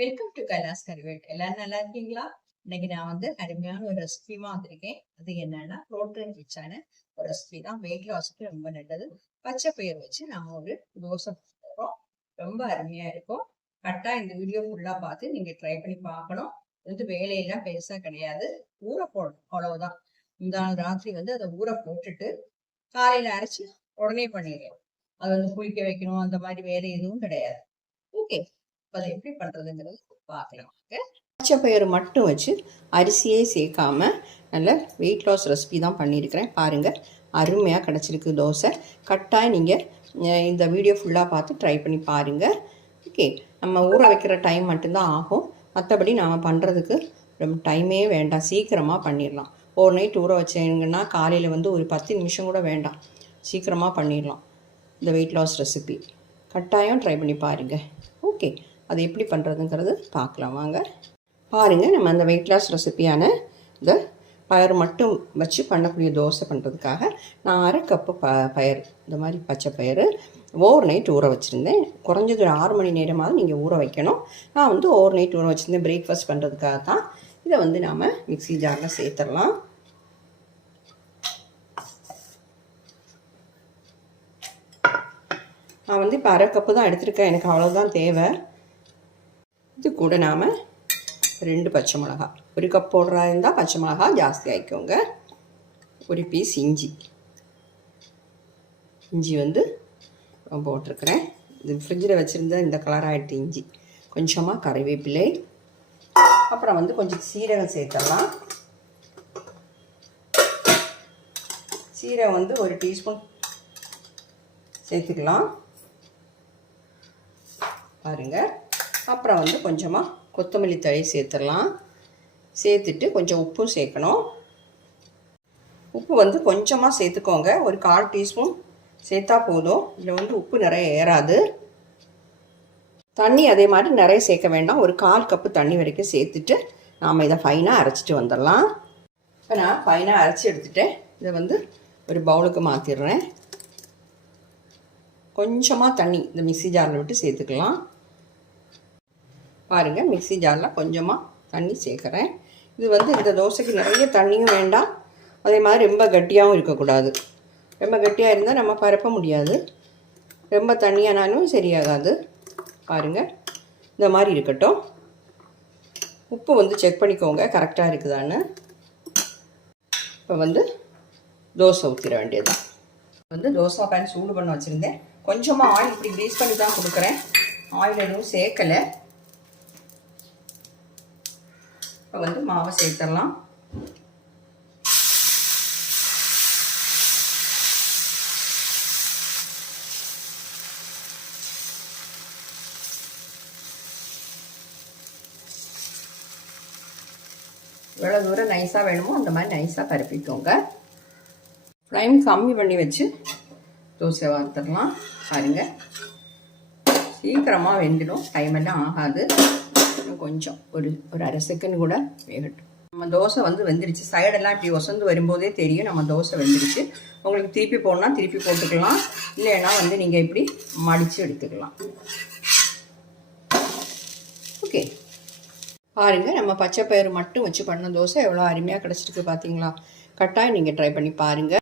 Welcome to Kailash கரிவேட். எல்லாரும் நல்லா இருக்கீங்களா? இன்னைக்கு நான் வந்து அருமையான ஒரு ரெசிபிமா வந்திருக்கேன். அது என்னன்னா புரோட்டீன் ரிச்சான ஒரு ரெசிபி தான். வெயிட் லாஸுக்கு ரொம்ப நல்லது. பச்சை பயிர் வச்சு நாம ஒரு தோசை போடுறோம். ரொம்ப அருமையா இருக்கும். கரெக்டா இந்த வீடியோ ஃபுல்லா பார்த்து நீங்க ட்ரை பண்ணி பார்க்கணும். வந்து வேலையெல்லாம் பெருசா கிடையாது. ஊற போடணும், அவ்வளவுதான். இந்த நாள் ராத்திரி வந்து அதை ஊற போட்டுட்டு காலையில அரைச்சு உடனே பண்ணிடலாம். அது வந்து குளிக்க வைக்கணும், அந்த மாதிரி வேலை எதுவும் கிடையாது. ஓகே, அதை எப்படி பண்றதுங்கிறது பார்க்கலாம். பச்சை பயிறு மட்டும் வச்சு அரிசியே சேர்க்காம நல்ல வெயிட் லாஸ் ரெசிபி தான் பண்ணியிருக்கிறேன். பாருங்கள், அருமையாக கிடச்சிருக்கு தோசை. கட்டாயம் நீங்கள் இந்த வீடியோ ஃபுல்லாக பார்த்து ட்ரை பண்ணி பாருங்கள். ஓகே, நம்ம ஊற வைக்கிற டைம் மட்டும்தான் ஆகும். மற்றபடி நாம் பண்ணுறதுக்கு ரொம்ப டைமே வேண்டாம், சீக்கிரமாக பண்ணிடலாம். ஒரு நைட் ஊற வச்சிங்கன்னா காலையில் வந்து ஒரு 10 நிமிஷம் கூட வேண்டாம், சீக்கிரமாக பண்ணிடலாம் இந்த வெயிட் லாஸ் ரெசிபி. கட்டாயம் ட்ரை பண்ணி பாருங்கள். ஓகே, அது எப்படி பண்ணுறதுங்கிறது பார்க்கலாம் வாங்க. பாருங்கள், நம்ம அந்த வெயிட் லாஸ் ரெசிப்பியான இந்த பயறு மட்டும் வச்சு பண்ணக்கூடிய தோசை பண்ணுறதுக்காக நான் 1/2 கப்பு பயறு, இந்த மாதிரி பச்சை பயிறு ஓவர் நைட் ஊற வச்சுருந்தேன். குறைஞ்சது ஒரு 6 மணி நேரமாவது நீங்கள் ஊற வைக்கணும். நான் வந்து ஓவர் நைட் ஊற வச்சுருந்தேன் பிரேக்ஃபாஸ்ட் பண்ணுறதுக்காக தான். இதை வந்து நாம் மிக்ஸி ஜாரில் சேர்த்துடலாம். நான் வந்து இப்போ 1/2 கப்பு தான் எடுத்திருக்கேன், எனக்கு அவ்வளோதான் தேவை. இது கூட நாம் 2 பச்சை மிளகா, 1 கப் போடுறா இருந்தால் பச்சை மிளகா ஜாஸ்தி ஆகிக்கோங்க. ஒரு பீஸ் இஞ்சி வந்து போட்டிருக்கிறேன். இது ஃப்ரிட்ஜில் வச்சுருந்த இந்த கலர் ஆகிட்டு இஞ்சி. கொஞ்சமாக கறிவேப்பிலை, அப்புறம் வந்து கொஞ்சம் சீரகம் சேர்த்துடலாம். சீரகம் வந்து 1 டீஸ்பூன் சேர்த்துக்கலாம் பாருங்கள். அப்புறம் வந்து கொஞ்சமாக கொத்தமல்லி தழை சேர்த்துடலாம். சேர்த்துட்டு கொஞ்சம் உப்பும் சேர்க்கணும். உப்பு வந்து கொஞ்சமாக சேர்த்துக்கோங்க, ஒரு 1/4 டீஸ்பூன் சேர்த்தா போதும். இதில் வந்து உப்பு நிறைய ஏறாது. தண்ணி அதே மாதிரி நிறைய சேர்க்க வேண்டாம், ஒரு 1/4 கப்பு தண்ணி வரைக்கும் சேர்த்துட்டு நாம் இதை ஃபைனாக அரைச்சிட்டு வந்துடலாம். இப்போ நான் ஃபைனாக அரைச்சி எடுத்துகிட்டேன். இதை வந்து ஒரு பவுலுக்கு மாற்றிடுறேன். கொஞ்சமாக தண்ணி இந்த மிக்ஸி ஜாரில் விட்டு சேர்த்துக்கலாம். பாருங்கள், மிக்ஸி ஜாரில் கொஞ்சமாக தண்ணி சேர்க்குறேன். இது வந்து இந்த தோசைக்கு நிறைய தண்ணியும் வேண்டாம், அதே மாதிரி ரொம்ப கட்டியாகவும் இருக்கக்கூடாது. ரொம்ப கட்டியாக இருந்தால் நம்ம பரப்ப முடியாது, ரொம்ப தண்ணியானாலும் சரியாகாது. பாருங்கள், இந்த மாதிரி இருக்கட்டும். உப்பு வந்து செக் பண்ணிக்கோங்க கரெக்டாக இருக்குதான்னு. இப்போ வந்து தோசை ஊற்றிட வேண்டியது. வந்து தோசை பேன் சூடு பண்ண வச்சுருந்தேன். கொஞ்சமாக ஆயில் இப்படி க்ரீஸ் பண்ணி தான் கொடுக்குறேன், ஆயில் எதுவும் சேர்க்கலை. இப்போ வந்து மாவை சேர்த்துடலாம். எவ்வளோ தூரம் நைஸாக வேணுமோ அந்த மாதிரி நைஸாக பரப்பிக்கோங்க. ஃப்ளைம் கம்மி பண்ணி வச்சு தோசை வார்த்துடலாம். பாருங்கள், சீக்கிரமாக வெந்துடும், டைம் எல்லாம் ஆகாது. கொஞ்சம் ஒரு 1/2 செகண்ட் கூட வேகட்டும். நம்ம தோசை வந்து வெந்துருச்சு. சைடெல்லாம் இப்படி ஒசந்து வரும்போதே தெரியும் நம்ம தோசை வெந்துருச்சு. உங்களுக்கு திருப்பி போடணும்னா திருப்பி போட்டுக்கலாம், இல்லைன்னா வந்து நீங்கள் இப்படி மடித்து எடுத்துக்கலாம். ஓகே, பாருங்கள், நம்ம பச்சை பயிறு மட்டும் வச்சு பண்ண தோசை எவ்வளோ அருமையாக கிடச்சிருக்கு பார்த்தீங்களா? கட்டாயம் நீங்கள் ட்ரை பண்ணி பாருங்கள்.